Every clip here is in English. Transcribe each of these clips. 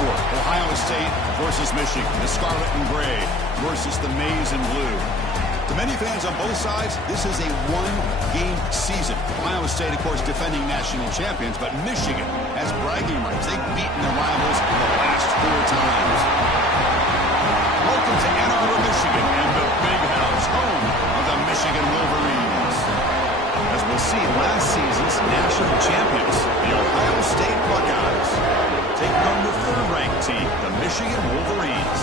sport. Ohio State versus Michigan. The scarlet and gray versus the maize and blue. To many fans on both sides, this is a one-game season. Ohio State, of course, defending national champions, but Michigan has bragging rights. They've beaten their rivals the last 4 times. Welcome to Ann Arbor, Michigan, and the Big House, home of the Michigan Wolverines. As we'll see, last season's national champions, the Ohio State Buckeyes, taking on the third-ranked team, the Michigan Wolverines.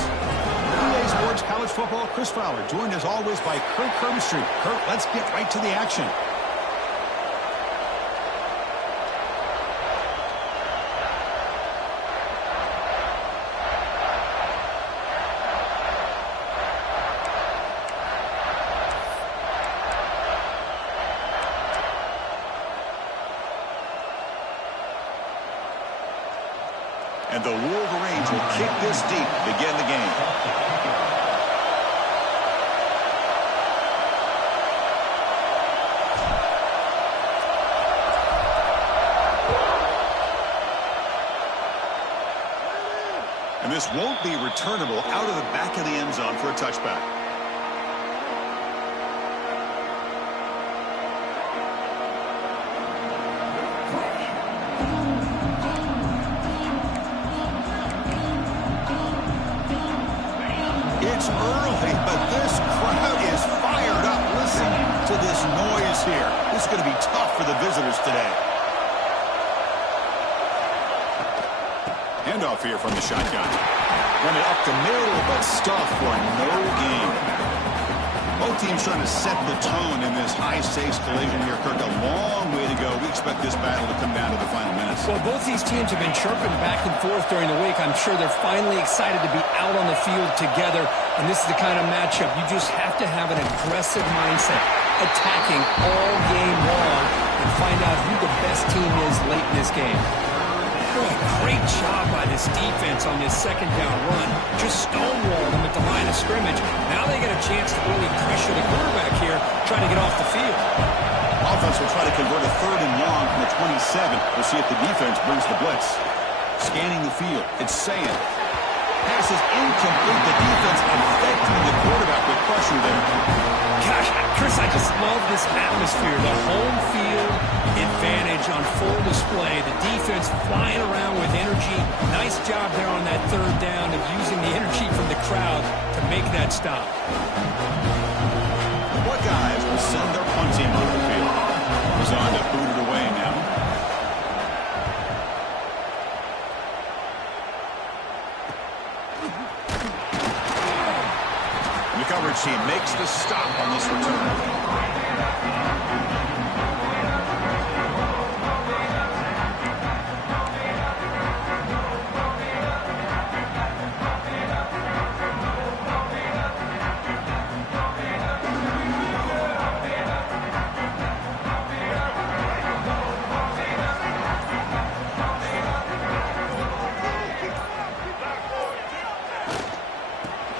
EA Sports College Football, Chris Fowler, joined as always by Kurt Kirkstreet. Kurt, let's get right to the action. And the Wolverines will kick this deep to begin the game. And this won't be returnable out of the back of the end zone for a touchback. It's early, but this crowd is fired up. Listen to this noise here. This is going to be tough for the visitors today. Handoff here from the shotgun. Run it up the middle, but stuff for no gain. Both teams trying to set the tone in this high-stakes collision here, Kirk. A long way to go. We expect this battle to come down to the final minutes. Well, both these teams have been chirping back and forth during the week. I'm sure they're finally excited to be out on the field together. And this is the kind of matchup you just have to have an aggressive mindset, attacking all game long, and find out who the best team is late in this game. Boy, great job by this defense on this second down run. Just stonewalled them at the line of scrimmage. Now they get a chance to really pressure the quarterback here, trying to get off the field. Offense will try to convert a 3rd and long from the 27. We'll see if the defense brings the blitz. Scanning the field. It's saying. Pass is incomplete. The defense affecting the quarterback with pressure there. Gosh, Chris, I just love this atmosphere. The home field advantage on full display. The defense flying around with energy. Nice job there on that 3rd down of using the energy from the crowd to make that stop. The Buckeyes will send their punt team on the field. Goes on to boot it away now. The coverage team makes the stop on this return.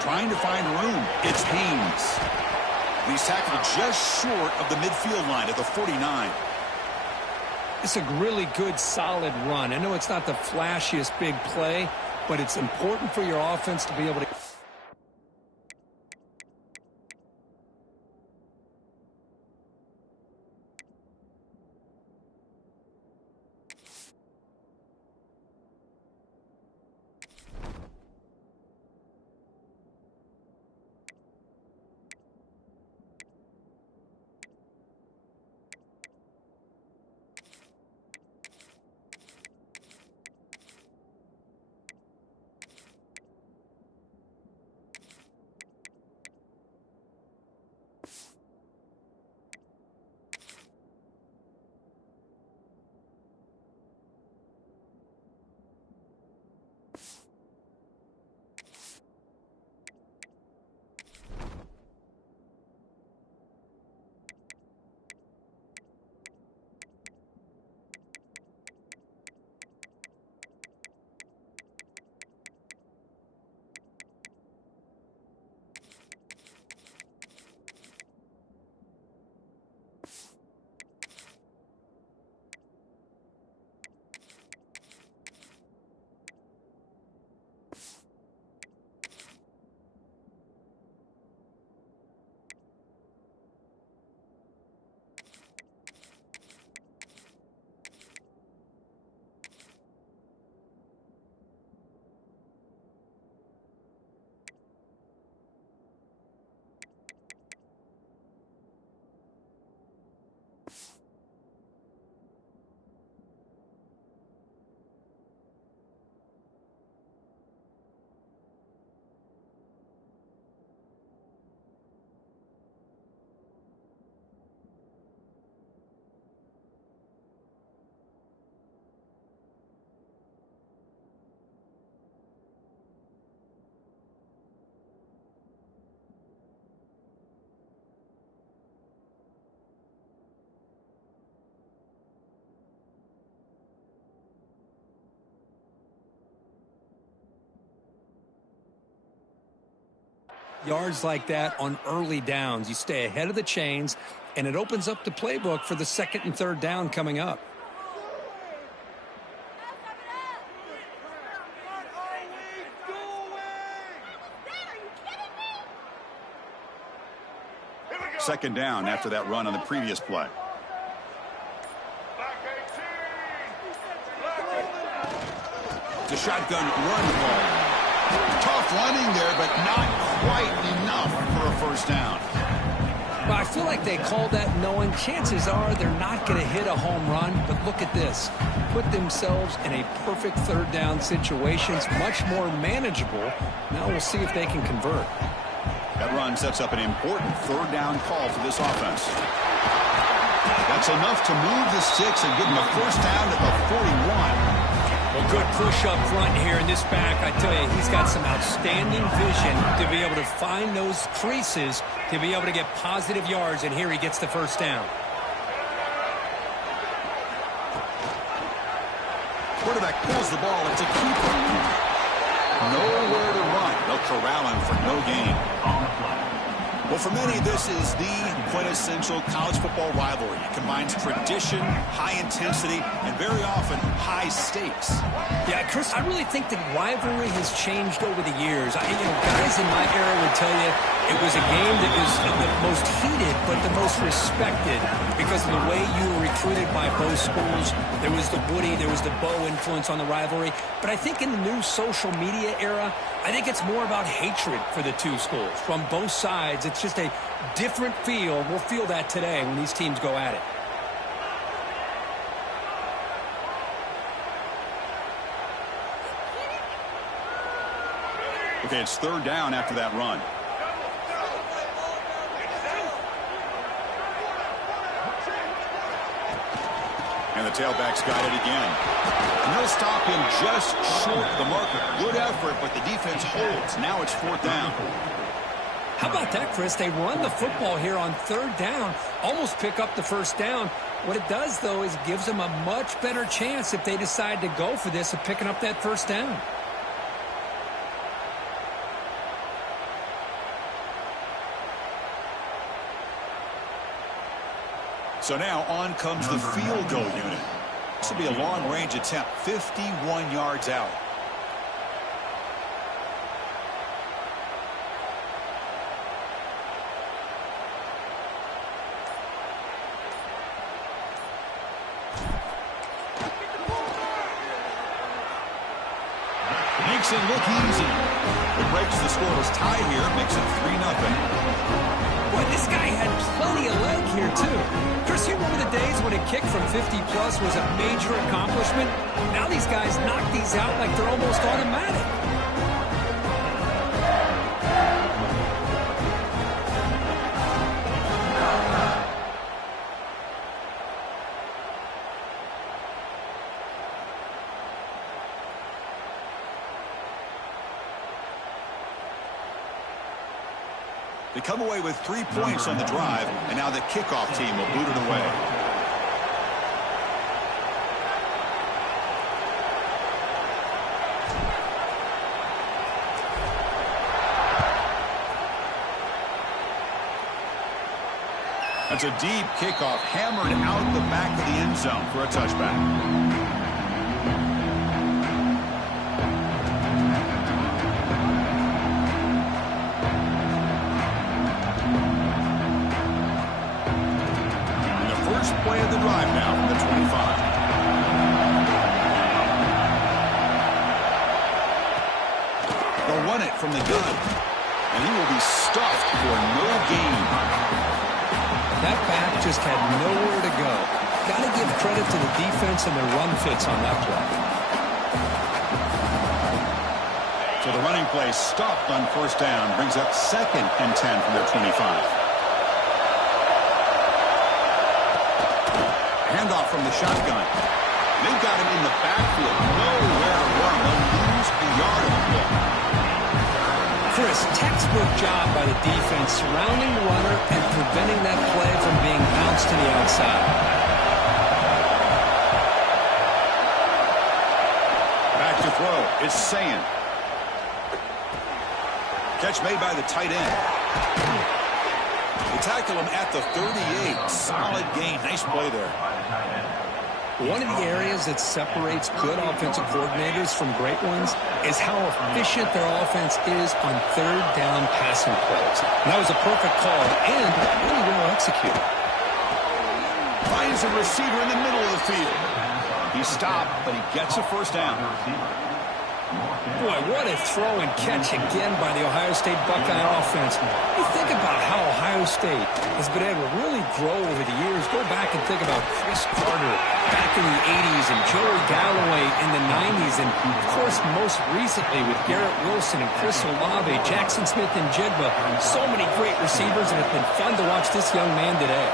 Trying to find room. It's Haynes. He's tackled just short of the midfield line at the 49. It's a really good, solid run. I know it's not the flashiest big play, but it's important for your offense to be able to... Yards like that on early downs. You stay ahead of the chains, and it opens up the playbook for the second and third down coming up. Second down after that run on the previous play. The shotgun run ball. Tough running there, but not quite enough for a first down. Well, I feel like they called that knowing chances are they're not going to hit a home run, but look at this. Put themselves in a perfect third down situation. It's much more manageable. Now we'll see if they can convert. That run sets up an important third down call for this offense. That's enough to move the sticks and give them a first down at the 41. Well, good push up front here in this back. I tell you, he's got some outstanding vision to be able to find those creases, to be able to get positive yards, and here he gets the first down. Quarterback pulls the ball. It's a keeper. Nowhere to run. They'll corral him for no gain. Well, for many, this is the quintessential college football rivalry. It combines tradition, high intensity, and very often high stakes. Yeah, Chris, I really think the rivalry has changed over the years. Guys in my era would tell you it was a game that was the most heated, but the most respected because of the way you were recruited by both schools. There was the Woody, there was the Bo influence on the rivalry. But I think in the new social media era, I think it's more about hatred for the two schools from both sides. It's just a different feel. We'll feel that today when these teams go at it. Okay, it's third down after that run. And the tailback's got it again. And they'll stop him just short of the marker. Good effort, but the defense holds. Now it's fourth down. How about that, Chris? They run the football here on third down, almost pick up the first down. What it does, though, is gives them a much better chance if they decide to go for this of picking up that first down. So now on comes the field goal unit. This will be a long-range attempt, 51 yards out. Makes it look easy. It breaks the scoreless tie here, makes it 3-0. Boy, this guy had plenty of leg here, too. Chris, you remember the days when a kick from 50-plus was a major accomplishment? Now these guys knock these out like they're almost automatic. They come away with 3 points on the drive, and now the kickoff team will boot it away. That's a deep kickoff, hammered out the back of the end zone for a touchback. Play of the drive now from the 25. They'll run it from the gun, and he will be stuffed for no gain. That back just had nowhere to go. Got to give credit to the defense and their run fits on that play. So the running play stopped on first down, brings up 2nd and 10 from their 25. Handoff from the shotgun. They've got him in the backfield. Nowhere to run. They'll lose a yard on the play. Chris, textbook job by the defense surrounding the runner and preventing that play from being bounced to the outside. Back to throw is Sand. Catch made by the tight end. They tackle him at the 38. Solid gain. Nice play there. One of the areas that separates good offensive coordinators from great ones is how efficient their offense is on third down passing plays. And that was a perfect call and really well executed. Finds a receiver in the middle of the field. He stopped, but he gets a first down. Boy, what a throw and catch again by the Ohio State Buckeye offense. You think about how Ohio State has been able to really grow over the years. Go back and think about Chris Carter back in the 80s and Joey Galloway in the 90s. And, of course, most recently with Garrett Wilson and Chris Olave, Jackson Smith and Jigba. So many great receivers, and it's been fun to watch this young man today.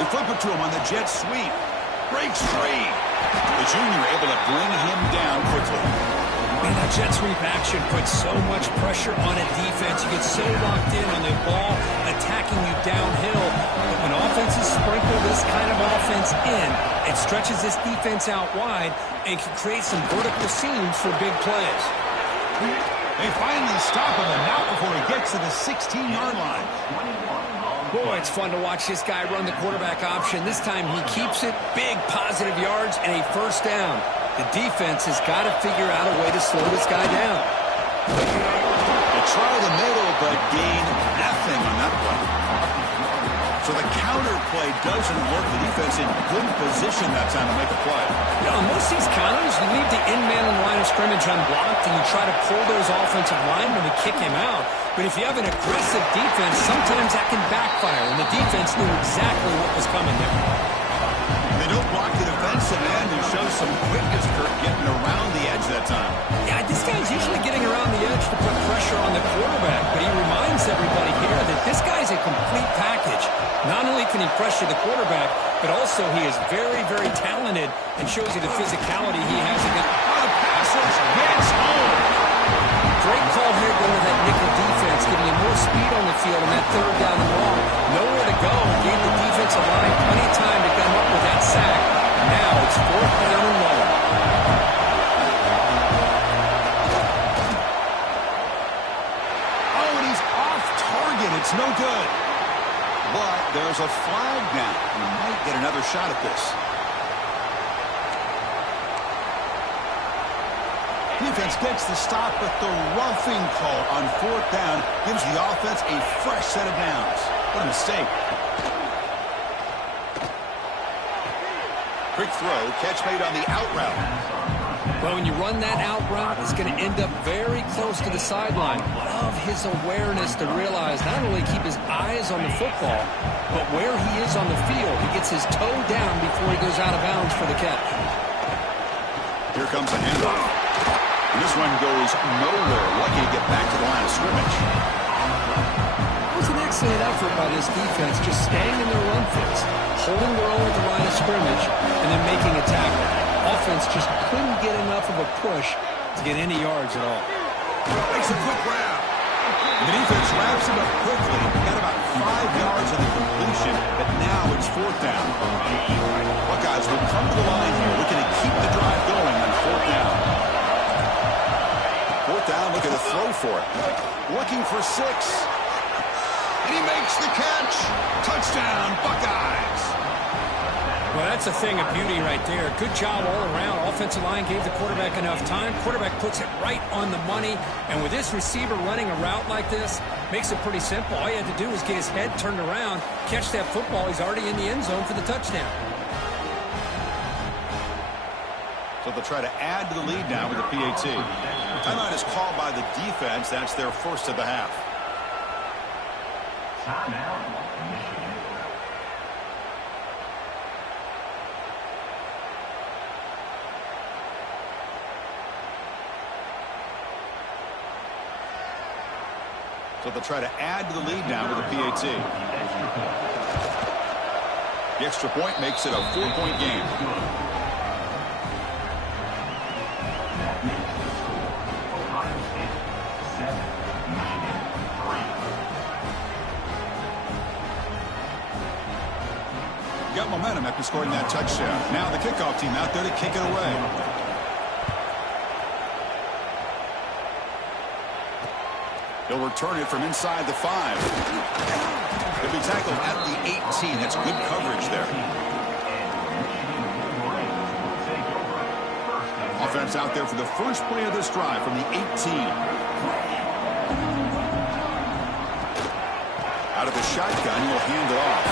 They flip it to him on the jet sweep. Breaks free. The junior able to bring him down quickly. Man, that jet sweep action puts so much pressure on a defense. You get so locked in on the ball attacking you downhill. But when offenses sprinkle this kind of offense in, it stretches this defense out wide and can create some vertical seams for big plays. They finally stop him, and not before he gets to the 16-yard line. Boy, it's fun to watch this guy run the quarterback option. This time he keeps it, big positive yards, and a first down. The defense has got to figure out a way to slow this guy down. They try the middle, but gain nothing on that play. So the counter play doesn't work. The defense in good position that time to make a play. You know, most of these counters, you leave the in-man in the line of scrimmage unblocked, and you try to pull those offensive linemen to kick him out. But if you have an aggressive defense, sometimes that can backfire, and the defense knew exactly what was coming there. They don't block the defensive end, who shows some quickness, Kurt, getting around the edge that time. Yeah, this guy's usually getting around the edge to put pressure on the quarterback, but he reminds everybody here that this guy's a complete package. Not only can he pressure the quarterback, but also he is very, very talented and shows you the physicality he has against. Oh, the passes gets home. Great call here going to that nickel defense, giving him more speed on the field on that third down and long. Nowhere to go. Gave the defensive line plenty of time to come up with that sack. Now it's fourth down and long. Oh, and he's off target. It's no good. But there's a flag now. He might get another shot at this. Defense gets the stop, but the roughing call on fourth down gives the offense a fresh set of downs. What a mistake. Quick throw, catch made on the out route. Well, when you run that out route, it's going to end up very close to the sideline. Love his awareness to realize not only keep his eyes on the football, but where he is on the field. He gets his toe down before he goes out of bounds for the catch. Here comes a handoff. And this one goes nowhere. Lucky to get back to the line of scrimmage. It was an excellent effort by this defense, just staying in their run fits, holding their own at the line of scrimmage, and then making a tackle. Offense just couldn't get enough of a push to get any yards at all. Makes a quick grab. The defense wraps him up quickly. Got about 5 yards of the completion, but now it's fourth down. Buckeyes will come to the line here, looking to keep the drive going on fourth down. Fourth down, look at the throw for it. Looking for 6. And he makes the catch. Touchdown, Buckeyes. Well, that's a thing of beauty right there. Good job all around. Offensive line gave the quarterback enough time. Quarterback puts it right on the money. And with this receiver running a route like this, makes it pretty simple. All you had to do was get his head turned around, catch that football. He's already in the end zone for the touchdown. So they'll try to add to the lead now with the PAT. Timeout is called by the defense. That's their first of the half. Timeout, Michigan. So they'll try to add to the lead now with the PAT. The extra point makes it a 4-point game. Got momentum after scoring that touchdown. Now the kickoff team out there to kick it away. He'll return it from inside the 5. He'll be tackled at the 18. That's good coverage there. Offense out there for the first play of this drive from the 18. Out of the shotgun, he'll hand it off.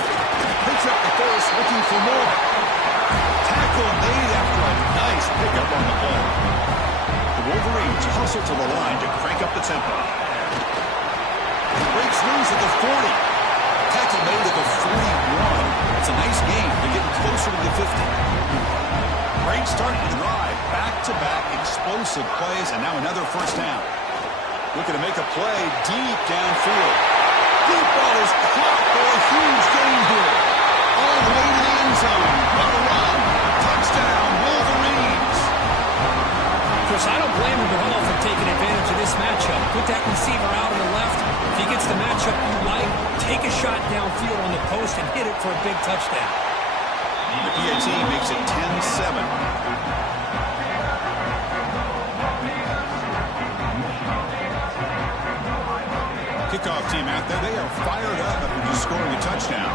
Picks up the first, looking for more. Tackle made after a nice pickup on the play. The Wolverines hustle to the line to crank up the tempo. He breaks loose at the 40. Tackle made at the 41. It's a nice gain. They're getting closer to the 50. Great start to the drive. Back-to-back explosive plays, and now another first down. Looking to make a play deep downfield. Deep ball is caught for a huge gain here. All the way to the end zone. What a run. Touchdown, Wolverines. Chris, I don't blame him at all for taking advantage of this matchup. Put that receiver out on the left. If he gets the matchup you like, take a shot downfield on the post and hit it for a big touchdown. The PAT makes it 10-7. Kickoff team out there, they are fired up after just scoring a touchdown.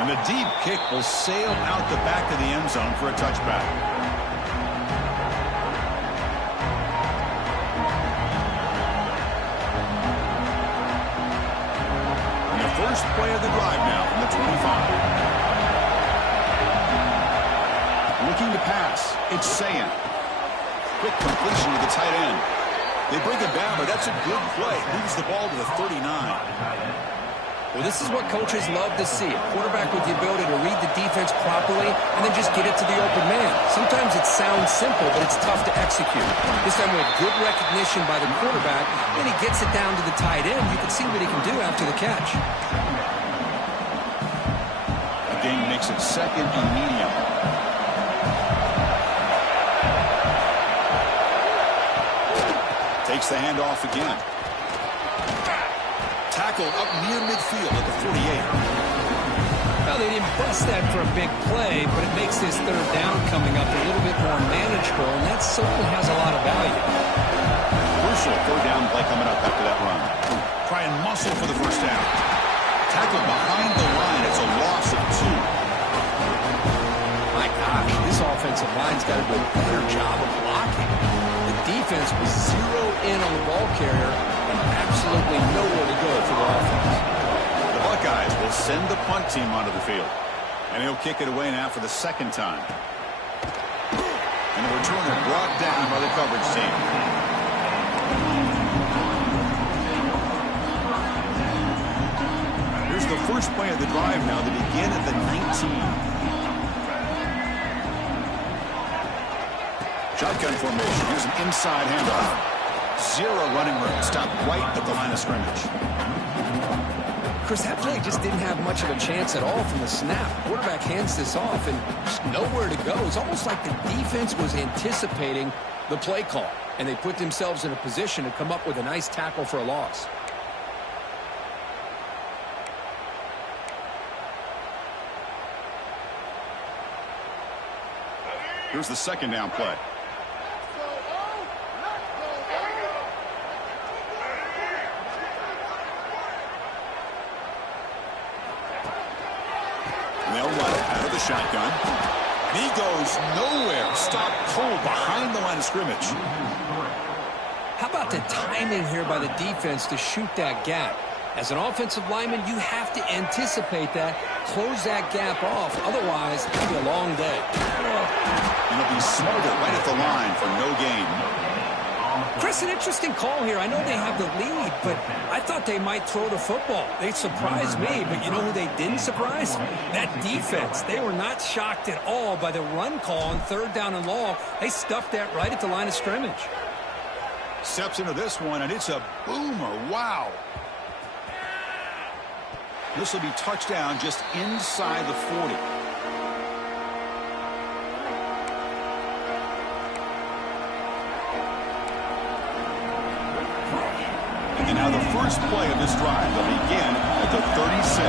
And the deep kick will sail out the back of the end zone for a touchback. And the first play of the drive now from the 25. Looking to pass, it's Sayan. Quick completion to the tight end. They bring it down, but that's a good play. Moves the ball to the 39. Well, this is what coaches love to see. A quarterback with the ability to read the defense properly and then just get it to the open man. Sometimes it sounds simple, but it's tough to execute. This time with good recognition by the quarterback, then he gets it down to the tight end. You can see what he can do after the catch. The game makes it second and medium. Takes the handoff again. Tackled up near midfield at the 48. Well, they didn't bust that for a big play, but it makes this third down coming up a little bit more manageable, and that certainly has a lot of value. Crucial third down play coming up after that run. Try and muscle for the first down. Tackled behind the line. It's a loss of 2. My gosh, this offensive line's got to do a better job of blocking. The defense was zeroed in on the ball carrier and absolutely nowhere to go for the offense. The Buckeyes will send the punt team onto the field. And he'll kick it away now for the second time. And the returner brought down by the coverage team. Here's the first play of the drive now. They begin at the 19. Shotgun formation. Here's an inside handoff. Zero running room. Stopped right at the line of scrimmage. Chris, that play just didn't have much of a chance at all from the snap. Quarterback hands this off and just nowhere to go. It's almost like the defense was anticipating the play call, and they put themselves in a position to come up with a nice tackle for a loss. Here's the second down play. They'll run it out of the shotgun. And he goes nowhere. Stopped cold behind the line of scrimmage. How about the timing here by the defense to shoot that gap? As an offensive lineman, you have to anticipate that, close that gap off. Otherwise, it'll be a long day. And he'll be smothered right at the line for no gain. Chris, an interesting call here. I know they have the lead, but I thought they might throw the football. They surprised me, but you know who they didn't surprise? That defense. They were not shocked at all by the run call on third down and long. They stuffed that right at the line of scrimmage. Steps into this one, and it's a boomer. Wow. This will be touchdown just inside the 40. And now the first play of this drive. They'll begin at the 36.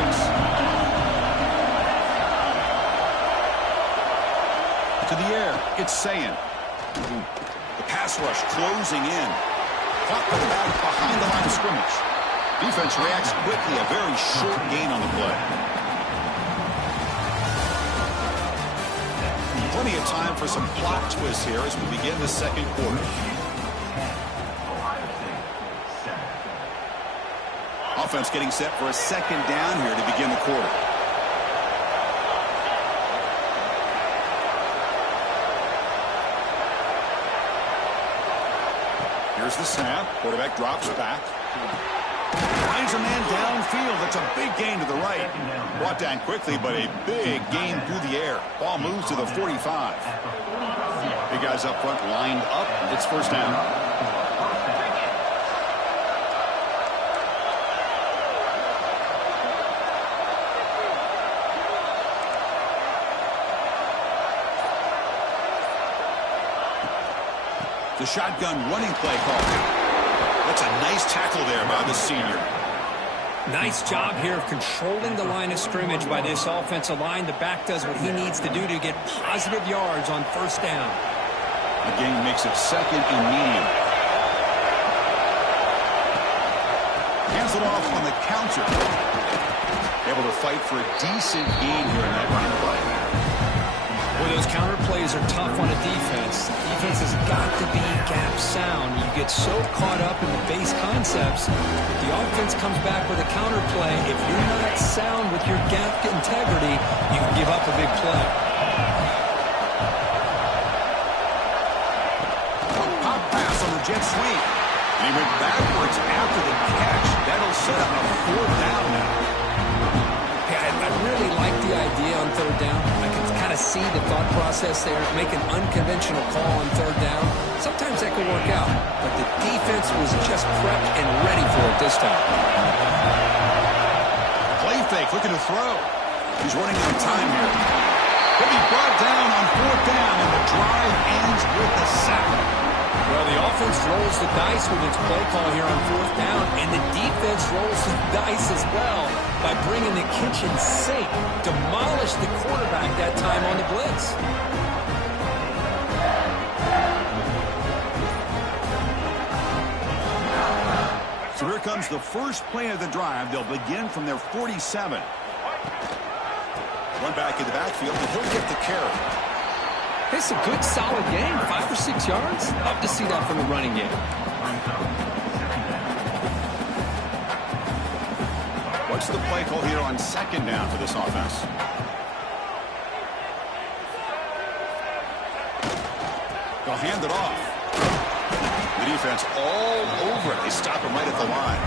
To the air, it's Sayan. The pass rush closing in. Caught by the back behind the line of scrimmage. Defense reacts quickly. A very short gain on the play. Plenty of time for some plot twists here as we begin the second quarter. Offense getting set for a second down here to begin the quarter. Here's the snap. Quarterback drops back. Finds a man downfield. That's a big gain to the right. Brought down quickly, but a big gain through the air. Ball moves to the 45. Big guys up front lined up. It's first down. The shotgun running play call. That's a nice tackle there by the senior. Nice job here of controlling the line of scrimmage by this offensive line. The back does what he needs to do to get positive yards on first down. The game makes it second and medium. Hands it off on the counter. Able to fight for a decent gain here in that run play. Boy, those counter plays are tough on a defense. Defense has got to be gap sound. You get so caught up in the base concepts. If the offense comes back with a counter play, if you're not sound with your gap integrity, you can give up a big play. A pop pass on the jet sweep. And he went backwards after the catch. That'll set up a fourth down now. Hey, I really like the idea on third down. I can kind of see the thought process there. Make an unconventional call on third down. Sometimes that could work out, but the defense was just prepped and ready for it this time. Play fake, looking to throw. He's running out of time here. He'll be brought down on fourth down, and the drive ends with a sack. Well, the offense rolls the dice with its play call here on fourth down, and the defense rolls the dice as well by bringing the kitchen sink. Demolished the quarterback that time on the blitz. So here comes the first play of the drive. They'll begin from their 47. One back in the backfield, and he'll get the carry. It's a good, solid game. 5 or 6 yards. Love to see that from the running game. What's the play call here on second down for this offense? They'll hand it off. The defense all over it. They stop him right at the line.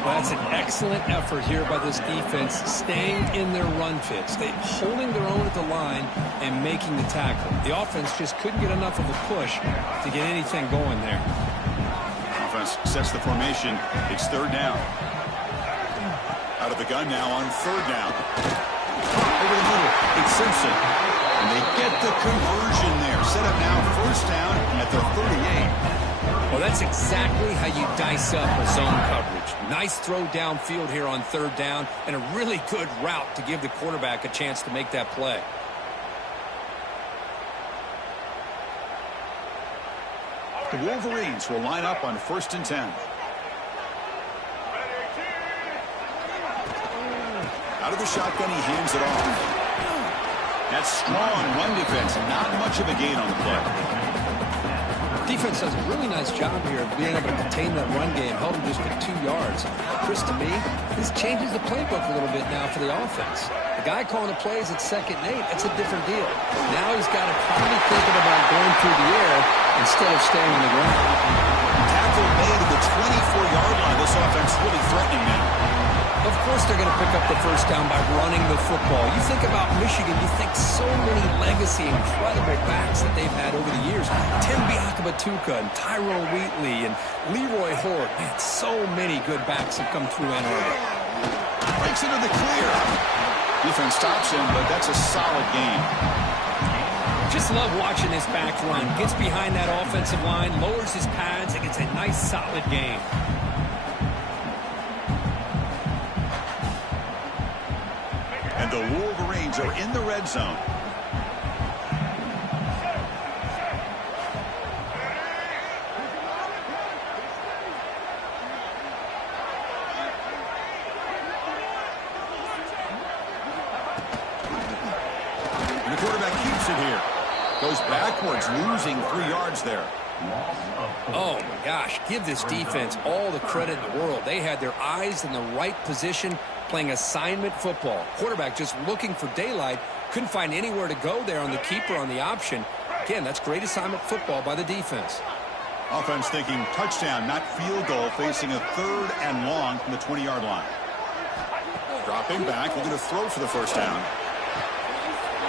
Well, that's an excellent effort here by this defense, staying in their run fits. They holding their own at the line and making the tackle. The offense just couldn't get enough of a push to get anything going there. Offense sets the formation. It's third down. Out of the gun now on third down. Over the middle, it's Simpson. And they get the conversion there. Set up now first down at the 38. Well, that's exactly how you dice up a zone coverage. Nice throw downfield here on third down, and a really good route to give the quarterback a chance to make that play. The Wolverines will line up on 1st and 10. Out of the shotgun, he hands it off. That's strong run defense. Not much of a gain on the play. Defense does a really nice job here of being able to contain that run game. Held him just for 2 yards. Chris, to me, this changes the playbook a little bit now for the offense. The guy calling the plays at 2nd and 8, that's a different deal. Now he's got to probably thinking about going through the air instead of staying on the ground. Tackle made at the 24-yard line. This offense really threatening now. Of course they're going to pick up the first down by running the football. You think about Michigan, you think so many legacy, incredible backs that they've had over the years. Tim Biakabatuka and Tyrone Wheatley and Leroy Hort. Man, so many good backs have come through Ann Arbor. Breaks into the clear. Defense stops him, but that's a solid game. Just love watching this back run. Gets behind that offensive line, lowers his pads, and gets a nice solid game. And the Wolverines are in the red zone. Goes backwards, losing 3 yards there. Oh, my gosh. Give this defense all the credit in the world. They had their eyes in the right position, playing assignment football. Quarterback just looking for daylight. Couldn't find anywhere to go there on the keeper on the option. Again, that's great assignment football by the defense. Offense thinking touchdown, not field goal, facing a 3rd and long from the 20-yard line. Dropping back, looking to throw for the first down.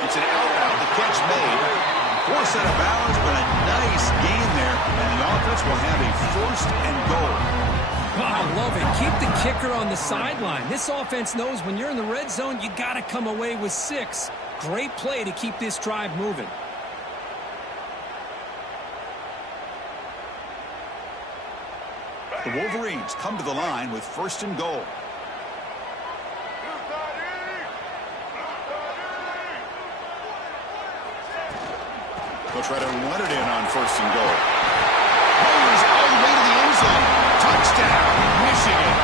It's an outbound. The catch made. Forced out of bounds, but a nice gain there. And the offense will have a 1st and goal. Wow, I love it. Keep the kicker on the sideline. This offense knows when you're in the red zone, you got to come away with 6. Great play to keep this drive moving. The Wolverines come to the line with 1st and goal. They'll try to run it in on 1st and goal. Runs all the way to the end zone. Touchdown, Michigan.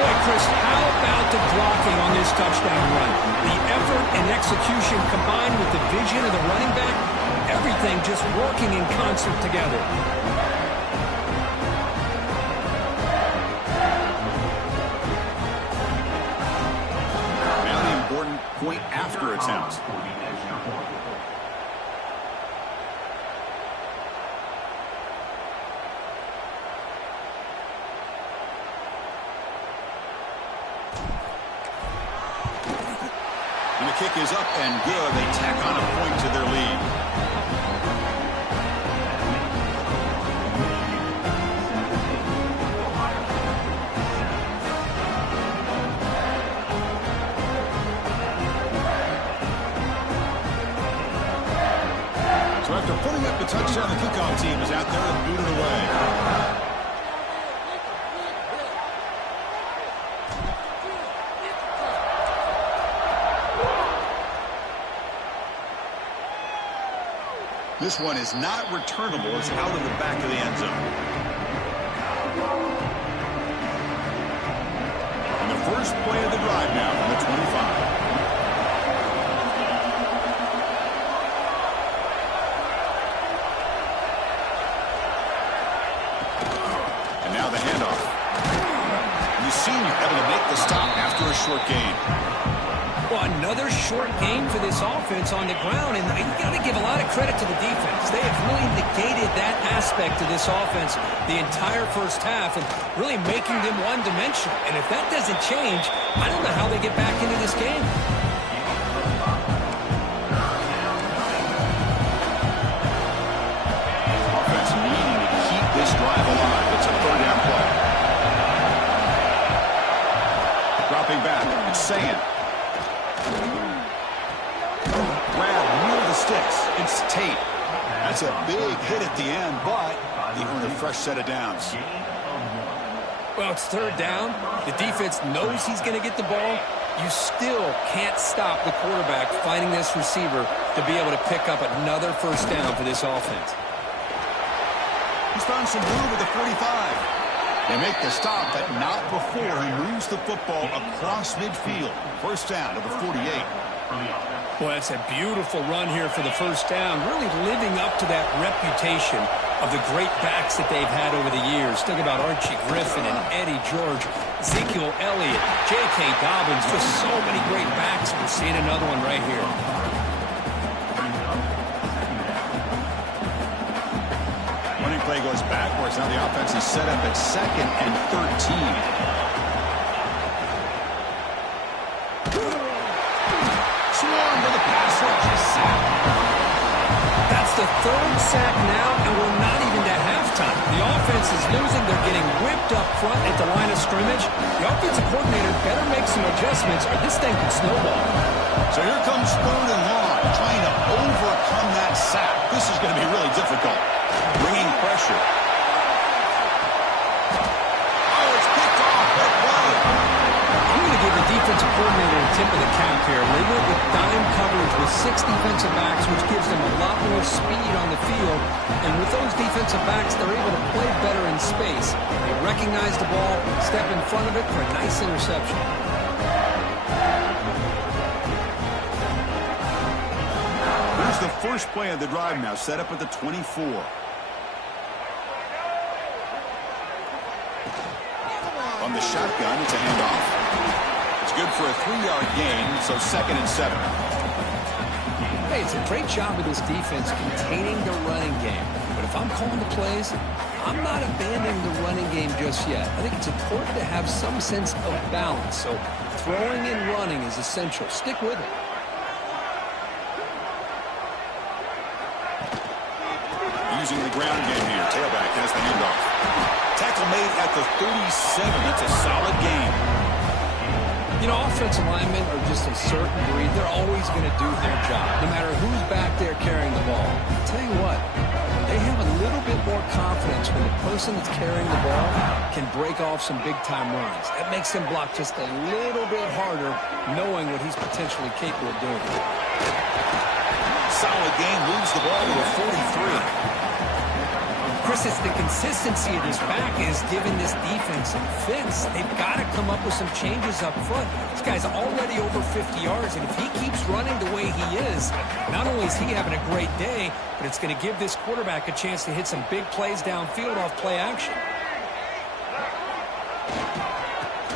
Boy, Chris, how about the blocking on this touchdown run? The effort and execution combined with the vision of the running back, everything just working in concert together. Now the important point after attempt. And the kick is up and good. They tack on a point to their lead. So after putting up the touchdown, the kickoff team is out there and booted away. This one is not returnable. It's out of the back of the end zone. And the first play of the drive now from the 25. And now the handoff. And the senior able to make the stop after a short gain. Well, another short game for this offense on the ground, and you got to give a lot of credit to the defense. They have really negated that aspect of this offense the entire first half and really making them one-dimensional. And if that doesn't change, I don't know how they get back into this game. Offense needing to keep this drive alive. It's a 3rd down play. Dropping back, it's Sand. Grab near the sticks. It's Tate. That's a big hit at the end, but they earn a fresh set of downs. Well, it's 3rd down. The defense knows he's going to get the ball. You still can't stop the quarterback finding this receiver to be able to pick up another first down for this offense. He's found some room at the 45. They make the stop, but not before he moves the football across midfield. First down to the 48. Well, that's a beautiful run here for the first down, really living up to that reputation of the great backs that they've had over the years. Think about Archie Griffin and Eddie George, Ezekiel Elliott, J.K. Dobbins, just so many great backs. We're seeing another one right here. Running play goes backwards. Now the offense is set up at 2nd and 13. That's the 3rd sack now, and we're not even to halftime. The offense is losing. They're getting whipped up front at the line of scrimmage. The offensive coordinator better make some adjustments, or this thing could snowball. So here comes 3rd and long, trying to overcome that sack. This is going to be really difficult. Bringing pressure. Oh, it's picked off. What a play. I'm going to give the defensive coordinator a tip of the cap here. They went with dime coverage with 6 defensive backs, which gives them a lot more speed on the field. And with those defensive backs, they're able to play better in space. They recognize the ball, step in front of it for a nice interception. Here's the first play of the drive now, set up at the 24. On the shotgun, it's a handoff. It's good for a 3-yard gain, so 2nd and 7. Hey, it's a great job of this defense containing the running game. But if I'm calling the plays, I'm not abandoning the running game just yet. I think it's important to have some sense of balance. So throwing and running is essential. Stick with it. Using the ground game here. Tailback has the handoff. Tackle made at the 37. That's a solid gain. You know, offensive linemen are just a certain breed. They're always going to do their job, no matter who's back there carrying the ball. I'll tell you what, they have a little bit more confidence when the person that's carrying the ball can break off some big-time runs. That makes him block just a little bit harder, knowing what he's potentially capable of doing. Solid gain, moves the ball to a 43. Chris, it's the consistency of this back is giving this defense some fits. They've got to come up with some changes up front. This guy's already over 50 yards, and if he keeps running the way he is, not only is he having a great day, but it's going to give this quarterback a chance to hit some big plays downfield off play action.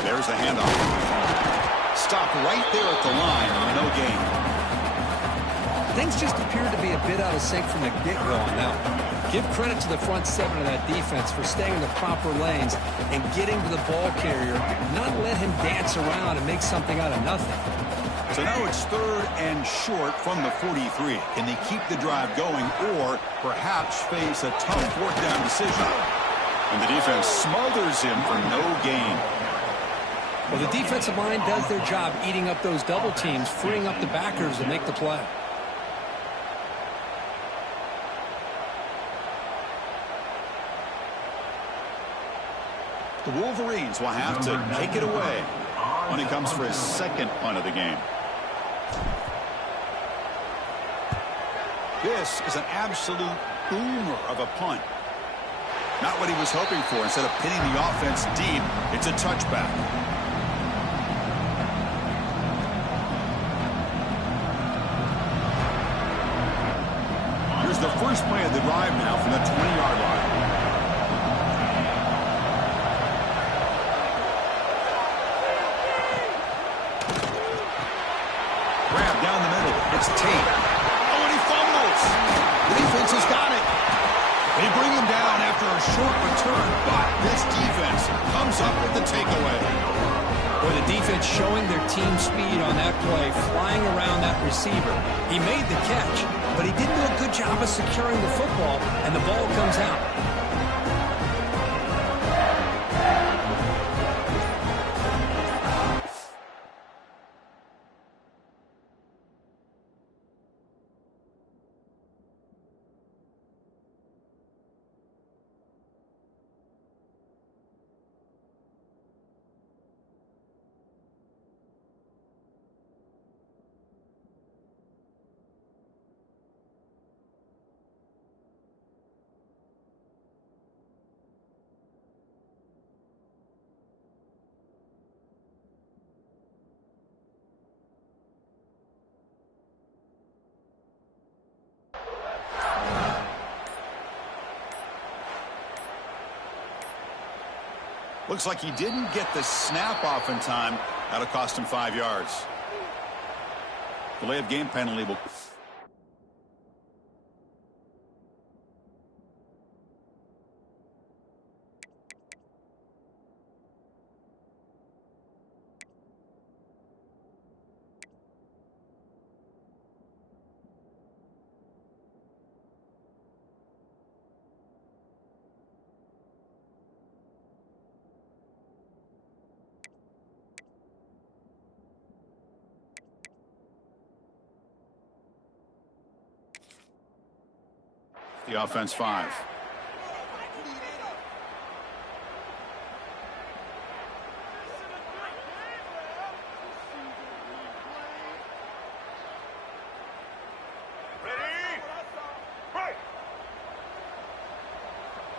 There's the handoff. Stop right there at the line, no gain. Things just appeared to be a bit out of sync from the get-go on that one. Give credit to the front 7 of that defense for staying in the proper lanes and getting to the ball carrier, not let him dance around and make something out of nothing. So now it's 3rd and short from the 43. Can they keep the drive going or perhaps face a tough 4th down decision? And the defense smothers him for no gain. Well, the defensive line does their job eating up those double teams, freeing up the backers to make the play. The Wolverines will have to kick it away when he comes for his 2nd punt of the game. This is an absolute boomer of a punt. Not what he was hoping for. Instead of pinning the offense deep, it's a touchback. Here's the first play of the drive now from the 20-yard line. It's Tate. Oh, and he fumbles. The defense has got it. They bring him down after a short return, but this defense comes up with the takeaway. Boy, the defense showing their team speed on that play, flying around that receiver. He made the catch, but he didn't do a good job of securing the football, and the ball comes out. Looks like he didn't get the snap off in time. That'll cost him 5 yards. Delay of game penalty will... The offense 5. Ready? Break!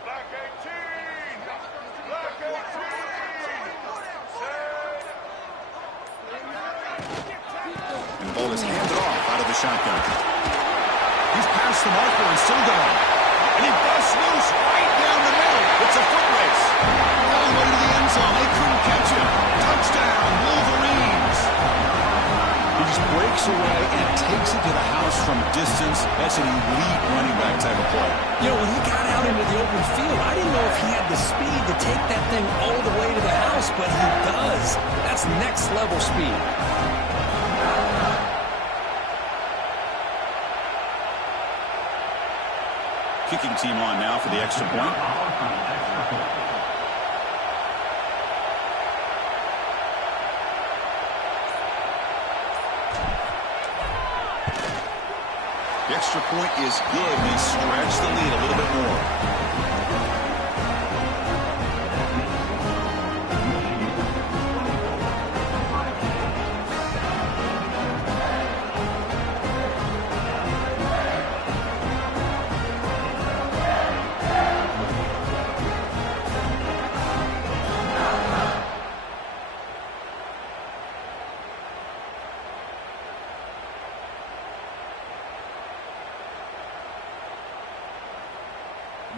Black 18! Black 18! And the ball is handed off out of the shotgun. He's Missed the marker and still going. And he busts loose right down the middle. It's a foot race. All the way to the end zone. They couldn't catch him. Touchdown, Wolverines. He just breaks away and takes it to the house from distance. That's an elite running back type of play. You know, when he got out into the open field, I didn't know if he had the speed to take that thing all the way to the house, but he does. That's next level speed. Kicking team on now for the extra point. The extra point is good. They stretch the lead a little bit more.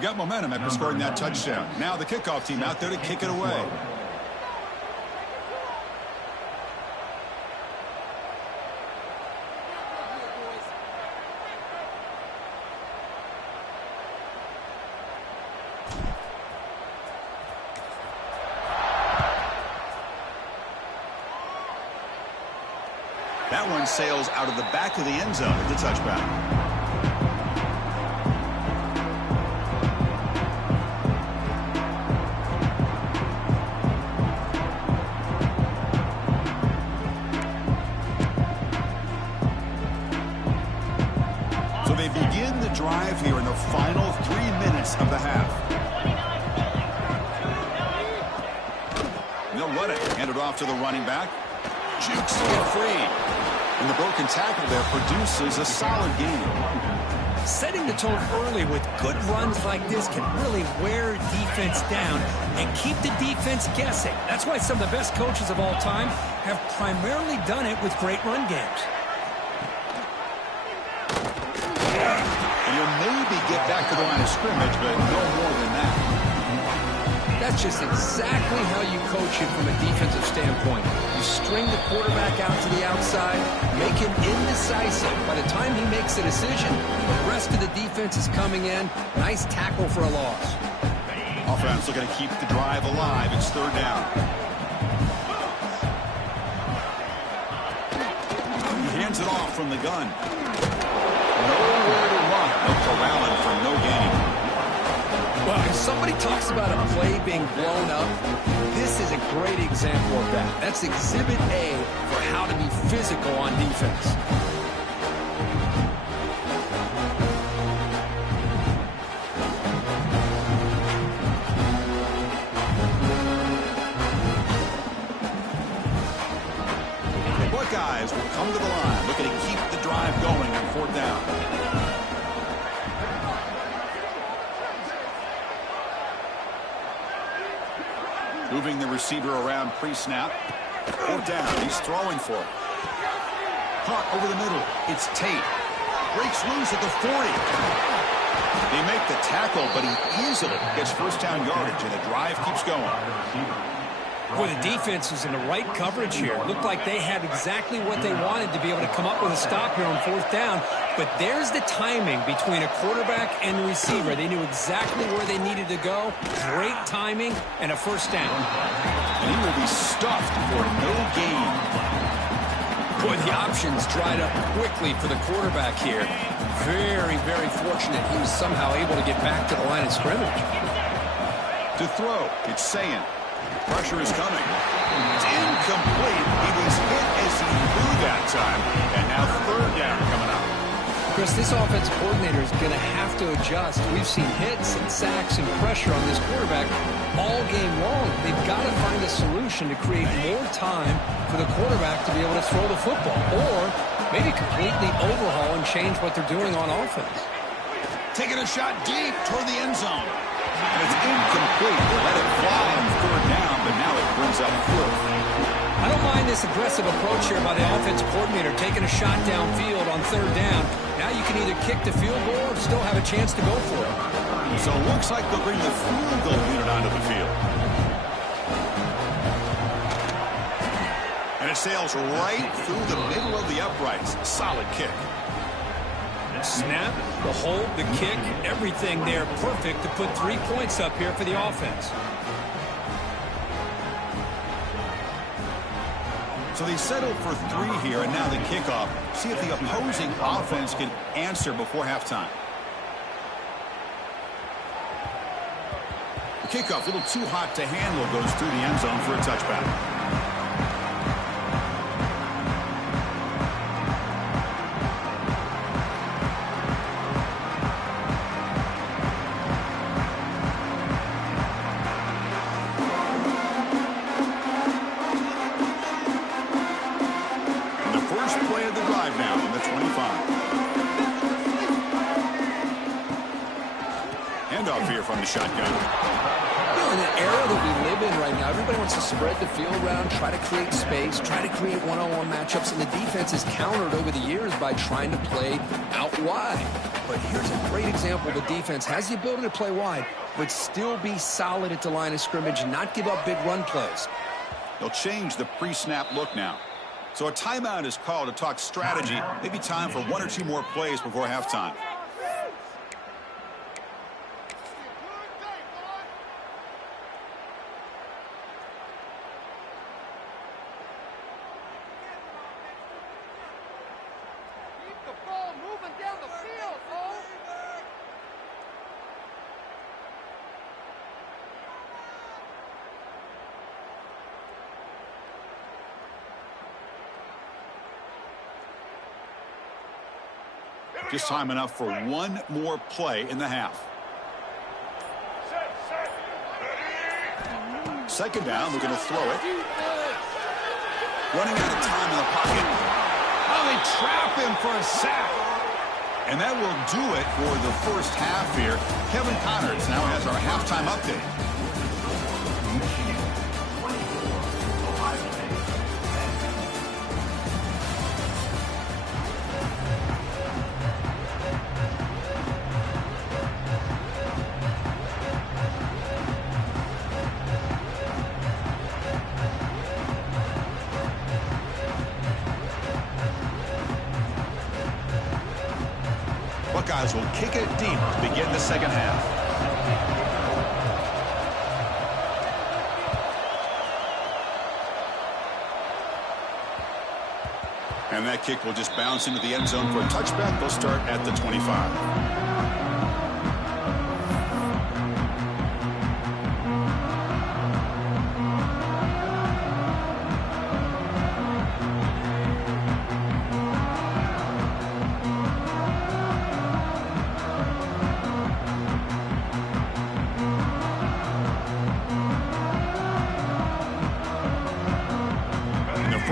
Got momentum after scoring that touchdown. Now the kickoff team out there to kick it away. That one sails out of the back of the end zone at the touchback. They begin the drive here in the final 3 minutes of the half. They'll run it. Hand it off to the running back. Jukes to get free. And the broken tackle there produces a solid game. Setting the tone early with good runs like this can really wear defense down and keep the defense guessing. That's why some of the best coaches of all time have primarily done it with great run games. You'll maybe get back to the line of scrimmage, but no more than that. That's just exactly how you coach it from a defensive standpoint. You string the quarterback out to the outside, make him indecisive. By the time he makes a decision, the rest of the defense is coming in. Nice tackle for a loss. Offense looking to keep the drive alive. It's third down. He hands it off from the gun. Nowhere to run. No corralling for no gain. Well, if somebody talks about a play being blown up, this is a great example of that. That's Exhibit A for how to be physical on defense. The Buckeyes will come to the line, looking to keep the drive going on fourth down. Moving the receiver around pre-snap. Fourth down. He's throwing for it. Caught over the middle. It's Tate. Breaks loose at the 40. They make the tackle, but he easily gets first down yardage, and the drive keeps going. Boy, the defense was in the right coverage here. It looked like they had exactly what they wanted to be able to come up with a stop here on fourth down. But there's the timing between a quarterback and the receiver. They knew exactly where they needed to go. Great timing and a first down. And he will be stuffed for no gain. Boy, the options dried up quickly for the quarterback here. Very, very fortunate he was somehow able to get back to the line of scrimmage. To throw, it's Sayan. Pressure is coming. It's incomplete. He was hit as he threw that time. And now third down coming up. Chris, this offensive coordinator is going to have to adjust. We've seen hits and sacks and pressure on this quarterback all game long. They've got to find a solution to create more time for the quarterback to be able to throw the football. Or maybe completely overhaul and change what they're doing on offense. Taking a shot deep toward the end zone. And it's incomplete. They let it fly on third down, but now it brings up fourth. I don't mind this aggressive approach here by the offensive coordinator, taking a shot downfield on third down. Now you can either kick the field goal or still have a chance to go for it. So it looks like they'll bring the field goal unit onto the field. And it sails right through the middle of the uprights. Solid kick. Snap, the hold, the kick, everything there perfect to put 3 points up here for the offense. So they settled for 3 here, and now the kickoff. See if the opposing offense can answer before halftime. The kickoff, a little too hot to handle, goes through the end zone for a touchback. From the shotgun. You know, in the era that we live in right now, everybody wants to spread the field around, try to create space, try to create one-on-one matchups, and the defense is countered over the years by trying to play out wide. But here's a great example. The defense has the ability to play wide, but still be solid at the line of scrimmage and not give up big run plays. They'll change the pre-snap look now. So a timeout is called to talk strategy. Maybe time for 1 or 2 more plays before halftime. Just time enough for 1 more play in the half. Second down, we're going to throw it. Running out of time in the pocket. Oh, they trap him for a sack. And that will do it for the first half here. Kevin Connors now has our halftime update. Buckeyes will kick it deep to begin the second half. And that kick will just bounce into the end zone for a touchback. They'll start at the 25.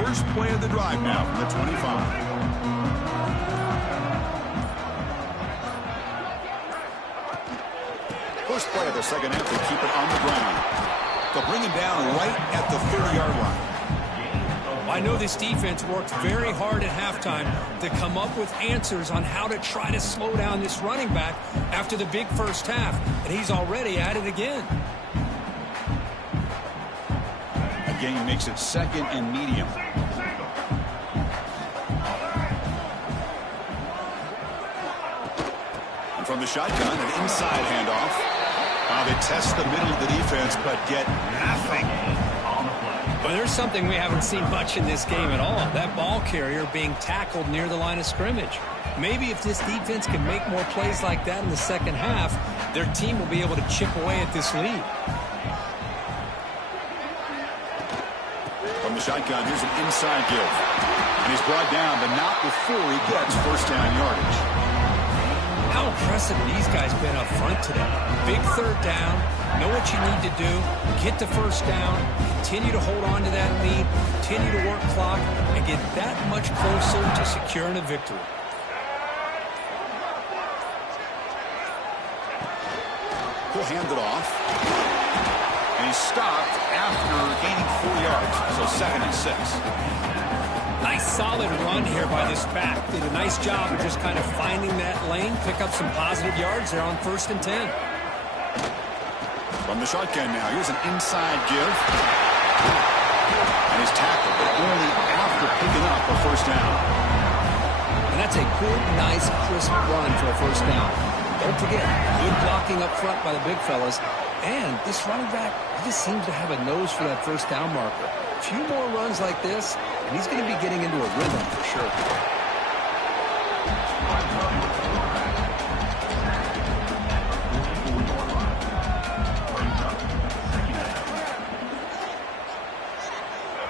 First play of the drive now from the 25. First play of the second half, they keep it on the ground. They'll bring him down right at the 30-yard line. I know this defense worked very hard at halftime to come up with answers on how to try to slow down this running back after the big first half, and he's already at it again. Gain makes it second and medium. And from the shotgun, an inside handoff. They test the middle of the defense, but get nothing. Well, there's something we haven't seen much in this game at all. That ball carrier being tackled near the line of scrimmage. Maybe if this defense can make more plays like that in the second half, their team will be able to chip away at this lead. From the shotgun, here's an inside give. And he's brought down, but not before he gets first down yardage. How impressive these guys been up front today. Big third down, know what you need to do, get the first down, continue to hold on to that lead, continue to work clock, and get that much closer to securing a victory. He'll hand it off. And he's stopped after gaining 4 yards. So 2nd and 6. Nice solid run here by this back. Did a nice job of just kind of finding that lane, pick up some positive yards there on 1st and 10. From the shotgun now, here's an inside give. And he's tackled, but only after picking up a 1st down. And that's a good, nice, crisp run for a 1st down. Don't forget, good blocking up front by the big fellas. And this running back, he just seems to have a nose for that 1st down marker. A few more runs like this, and he's going to be getting into a rhythm for sure.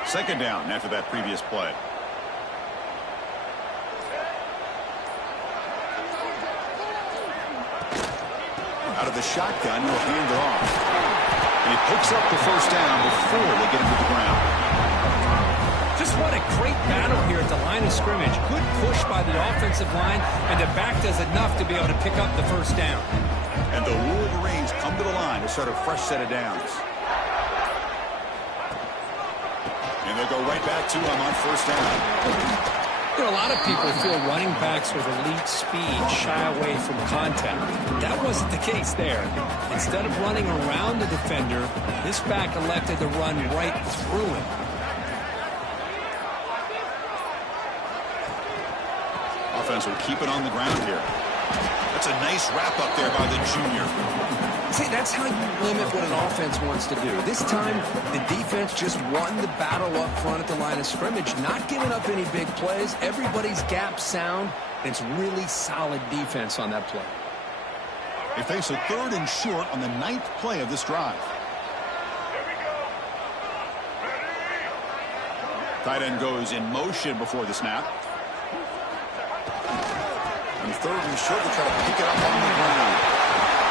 Second down after that previous play. Out of the shotgun, he'll hand it off. And he picks up the 1st down before they get him to the ground. Just what a great battle here at the line of scrimmage. Good push by the offensive line, and the back does enough to be able to pick up the 1st down. And the Wolverines come to the line to start a fresh set of downs. And they'll go right back to him on 1st down. You know, a lot of people feel running backs with elite speed shy away from contact. That wasn't the case there. Instead of running around the defender, this back elected to run right through him. Offense will keep it on the ground here. That's a nice wrap up there by the junior. See, that's how you limit what an offense wants to do. This time, the defense just won the battle up front at the line of scrimmage, not giving up any big plays. Everybody's gap sound. It's really solid defense on that play. They face a 3rd and short on the 9th play of this drive. Tight end goes in motion before the snap. And 3rd and short, they try to pick it up on the ground.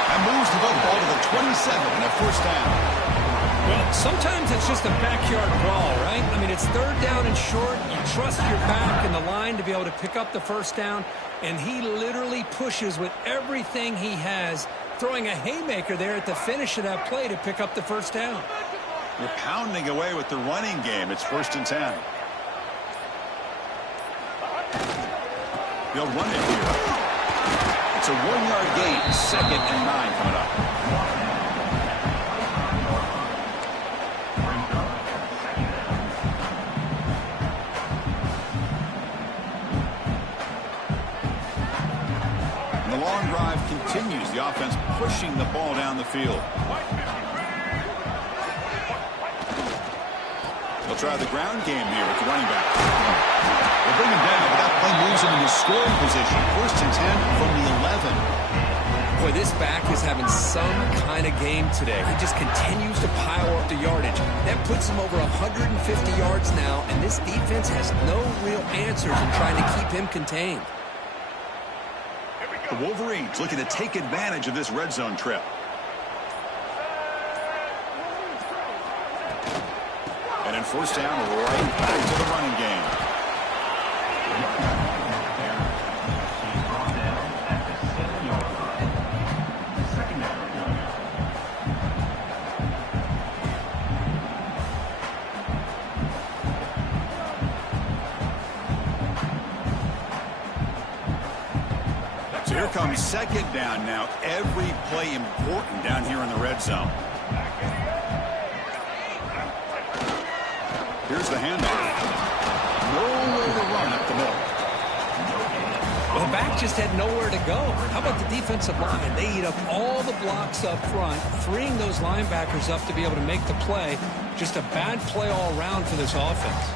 That moves the ball to the 27 and a 1st down. Well, sometimes it's just a backyard brawl, right? I mean, it's 3rd down and short. You trust your back and the line to be able to pick up the 1st down, and he literally pushes with everything he has, throwing a haymaker there at the finish of that play to pick up the 1st down. You're pounding away with the running game. It's 1st and 10. They'll run it here. It's a 1-yard gain, 2nd and 9 coming up. And the long drive continues. The offense pushing the ball down the field. They'll try the ground game here with the running back. They'll bring him down, but that play moves him into scoring position. 1st and 10 from the 11. Boy, this back is having some kind of game today. He just continues to pile up the yardage. That puts him over 150 yards now, and this defense has no real answers in trying to keep him contained. The Wolverines looking to take advantage of this red zone trip. And then 1st down, right back to the running game. So here comes 2nd down now. Every play important down here in the red zone. Here's the handoff. Nowhere to run up the middle. Well, the back just had nowhere to go. How about the defensive line? They eat up all the blocks up front, freeing those linebackers up to be able to make the play. Just a bad play all around for this offense.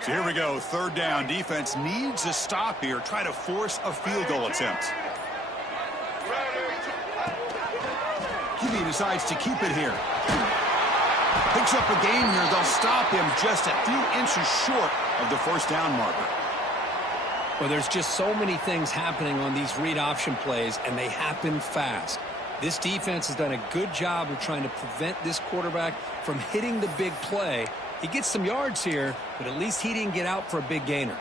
So here we go, 3rd down. Defense needs a stop here. Try to force a field goal attempt. QB decides to keep it here. Picks up a gain here. They'll stop him just a few inches short of the first down marker. Well, there's just so many things happening on these read option plays, and they happen fast. This defense has done a good job of trying to prevent this quarterback from hitting the big play. He gets some yards here, but at least he didn't get out for a big gainer.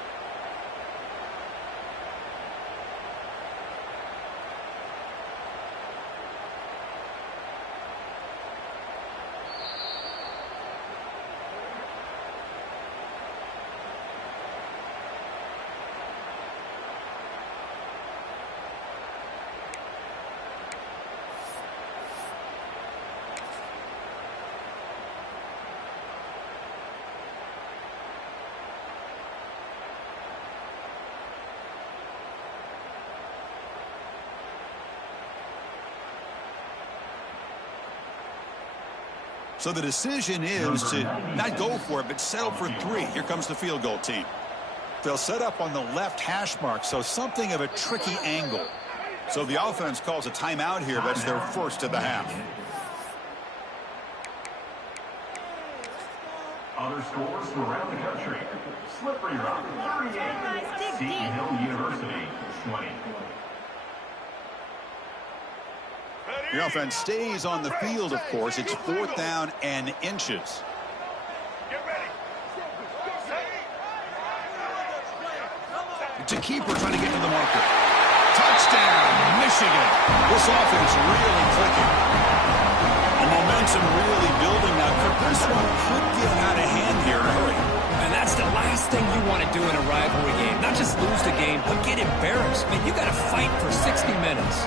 So the decision is to not go for it, but settle for 3. Here comes the field goal team. They'll set up on the left hash mark, so something of a tricky angle. So the offense calls a timeout here. That's their first of the half. Other scores from around the country. Slippery Rock, 38. Seton Hill University, 20. The offense stays on the field, of course. It's 4th down and inches. Get ready. It's a keeper trying to get to the marker. Touchdown, Michigan. This offense really clicking. The momentum really building now. This one could get out of hand here in a hurry. And that's the last thing you want to do in a rivalry game. Not just lose the game, but get embarrassed. I mean, you got to fight for 60 minutes.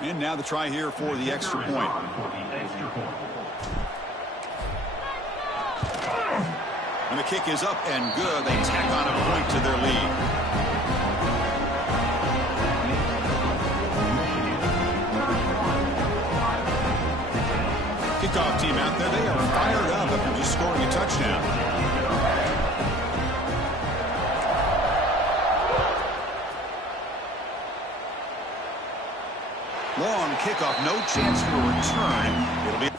And now the try here for the extra point. And the kick is up and good. They tack on a point to their lead. Kickoff team out there. They are fired up after just scoring a touchdown. Long kickoff, no chance for a return. It'll be...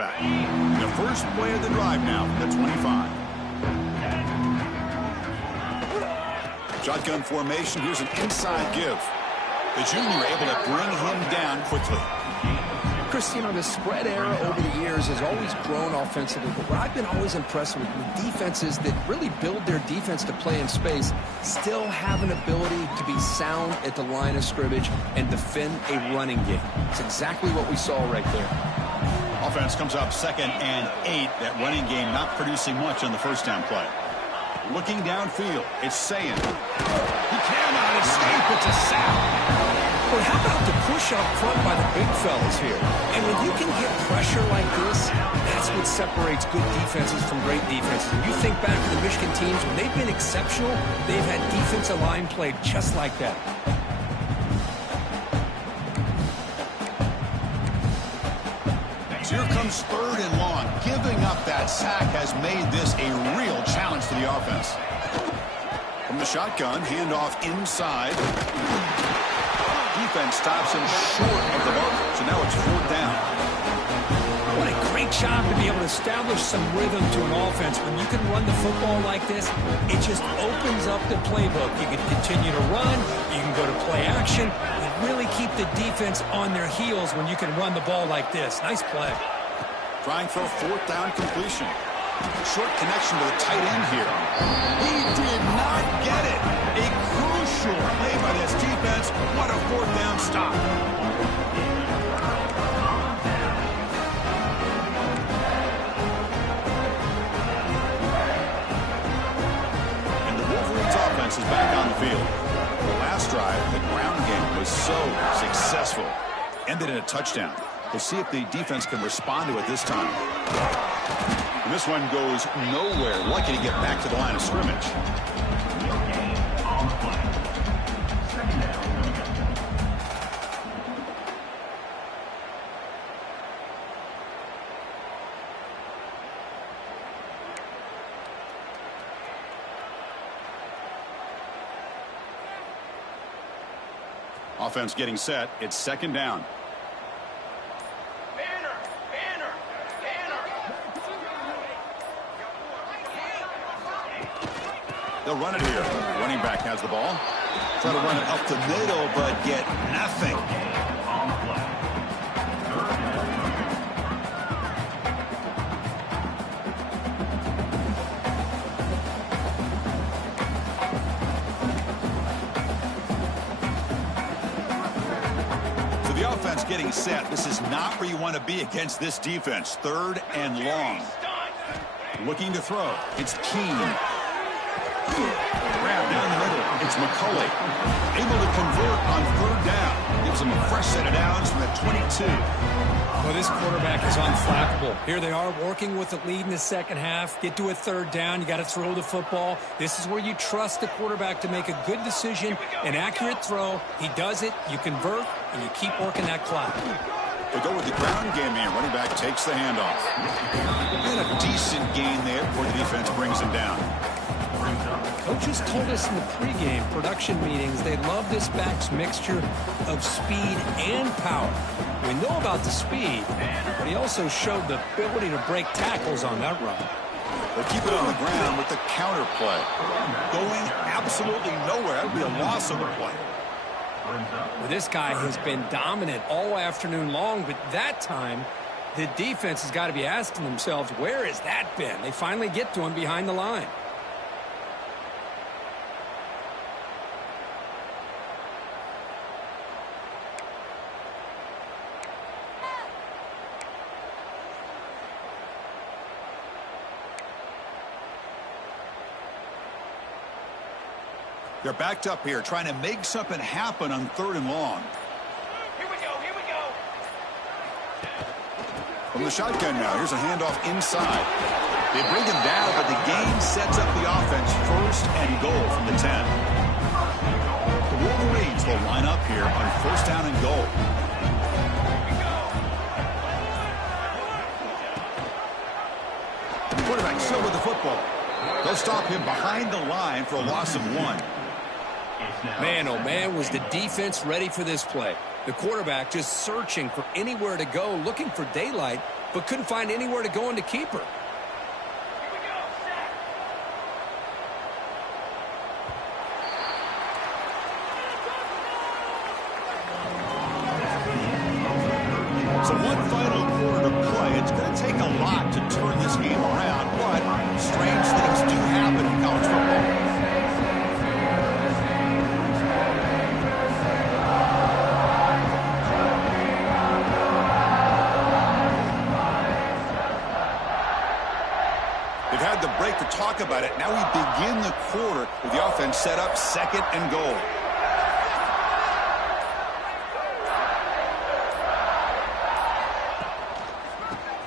back. The first play of the drive now from the 25. Shotgun formation. Here's an inside give. The junior able to bring him down quickly. Chris, you know, the spread era over the years has always grown offensively, but what I've been always impressed with defenses that really build their defense to play in space still have an ability to be sound at the line of scrimmage and defend a running game. It's exactly what we saw right there. Offense comes up 2nd and 8. That running game not producing much on the first down play. Looking downfield, it's saying he cannot escape. It's a sack. Well, how about the push up front by the big fellas here? And when you can get pressure like this, that's what separates good defenses from great defenses. When you think back to the Michigan teams, when they've been exceptional, they've had defensive line played just like that. So here comes 3rd and long. Giving up that sack has made this a real challenge for the offense. From the shotgun, handoff inside. Defense stops him short of the mark, so now it's 4th down. What a great job to be able to establish some rhythm to an offense. When you can run the football like this, it just opens up the playbook. You can continue to run, you can go to play action, and really keep the defense on their heels when you can run the ball like this. Nice play. Trying for a 4th down completion. Short connection to the tight end here. He did not get it. A crucial play by this defense. What a 4th down stop. And the Wolverines offense is back on the field. The last drive, the ground game was so successful. Ended in a touchdown. We'll see if the defense can respond to it this time. And this one goes nowhere. Lucky to get back to the line of scrimmage. Offense getting set. It's 2nd down. They'll run it here. Running back has the ball. Try to run it up the middle, but get nothing. So the offense getting set. This is not where you want to be against this defense. 3rd and long. Looking to throw. It's Keene. Grab down the middle. It's McCulley. Able to convert on 3rd down. Gives him a fresh set of downs from the 22. Well, this quarterback is unflappable. Here they are working with the lead in the second half. Get to a 3rd down. You got to throw the football. This is where you trust the quarterback to make a good decision, an accurate throw. He does it. You convert, and you keep working that clock. They go with the ground game here. Running back takes the handoff. And a decent gain there before the defense brings him down. Coaches told us in the pregame production meetings they love this back's mixture of speed and power. We know about the speed, but he also showed the ability to break tackles on that run. They keep it on the ground with the counter play. Going absolutely nowhere. That would be a loss of a play. Well, this guy has been dominant all afternoon long, but that time the defense has got to be asking themselves, where has that been? They finally get to him behind the line. They're backed up here, trying to make something happen on 3rd and long. Here we go, here we go. From the shotgun now, here's a handoff inside. They bring him down, but the gain sets up the offense. 1st and goal from the 10. The Wolverines will line up here on 1st down and goal. Quarterback still with the football. They'll stop him behind the line for a loss of 1. Man, oh man, was the defense ready for this play. The quarterback just searching for anywhere to go, looking for daylight, but couldn't find anywhere to go into keeper. So one final quarter to play. It's going to take a lot to turn this game around, but strange things do happen in college football. They've had the break to talk about it. Now we begin the quarter with the offense set up 2nd and goal.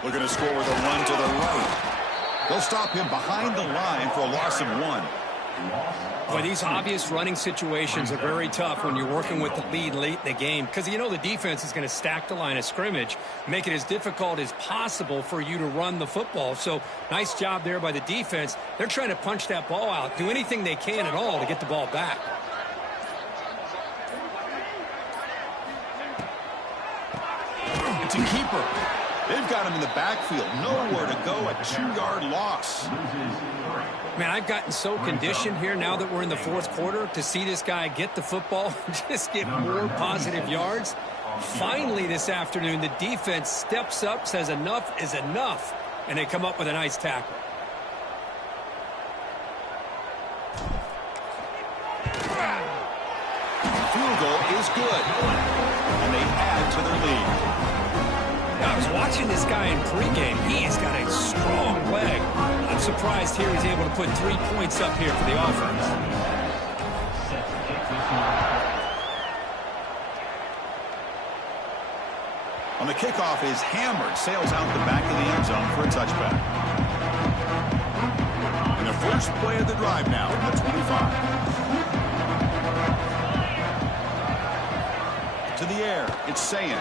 Looking to score with a run to the right. They'll stop him behind the line for a loss of 1. Boy, these obvious running situations are very tough when you're working with the lead late in the game because you know the defense is going to stack the line of scrimmage, make it as difficult as possible for you to run the football. So nice job there by the defense. They're trying to punch that ball out, do anything they can at all to get the ball back. It's a keeper. They've got him in the backfield. Nowhere to go. A 2-yard loss. Man, I've gotten so conditioned here now that we're in the 4th quarter to see this guy get the football and just get more positive yards. Finally this afternoon, the defense steps up, says enough is enough, and they come up with a nice tackle. Field goal is good. And they add to their lead. I was watching this guy in pregame. He has got a strong leg. I'm surprised here he's able to put 3 points up here for the offense. On the kickoff is hammered. Sails out the back of the end zone for a touchback. And the first play of the drive now from the 25. To the air. It's Sayin.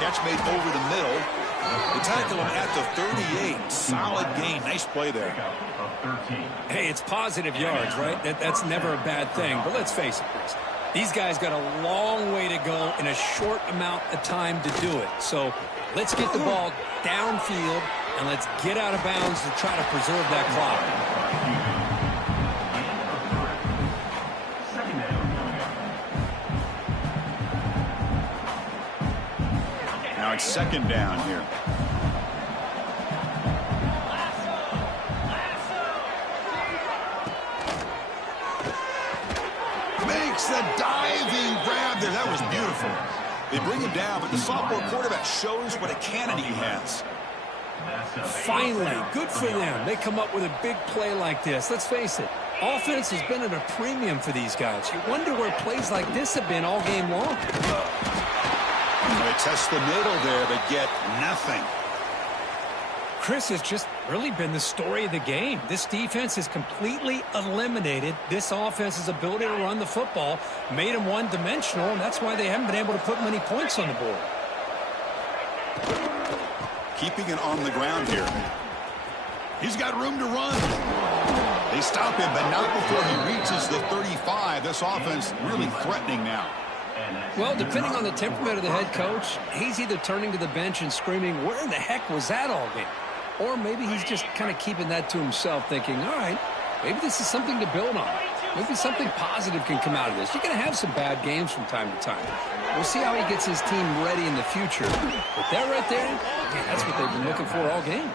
Catch made over the middle. The tackle him at the 38. Solid gain. Nice play there. Hey, it's positive yards, right? That's never a bad thing. But let's face it, Chris. These guys got a long way to go in a short amount of time to do it. So let's get the ball downfield and let's get out of bounds to try to preserve that clock. Now it's 2nd down here. Makes the diving grab there. That was beautiful. They bring him down, but the sophomore quarterback shows what a cannon he has. Finally, good for them. They come up with a big play like this. Let's face it, offense has been at a premium for these guys. You wonder where plays like this have been all game long. They test the middle there, but get nothing. Chris, has just really been the story of the game. This defense has completely eliminated this offense's ability to run the football, made them one-dimensional, and that's why they haven't been able to put many points on the board. Keeping it on the ground here. He's got room to run. They stop him, but not before he reaches the 35. This offense really threatening now. Well, depending on the temperament of the head coach, he's either turning to the bench and screaming, where in the heck was that all game? Or maybe he's just kind of keeping that to himself, thinking, all right, maybe this is something to build on. Maybe something positive can come out of this. You're going to have some bad games from time to time. We'll see how he gets his team ready in the future. But that right there, man, that's what they've been looking for all game.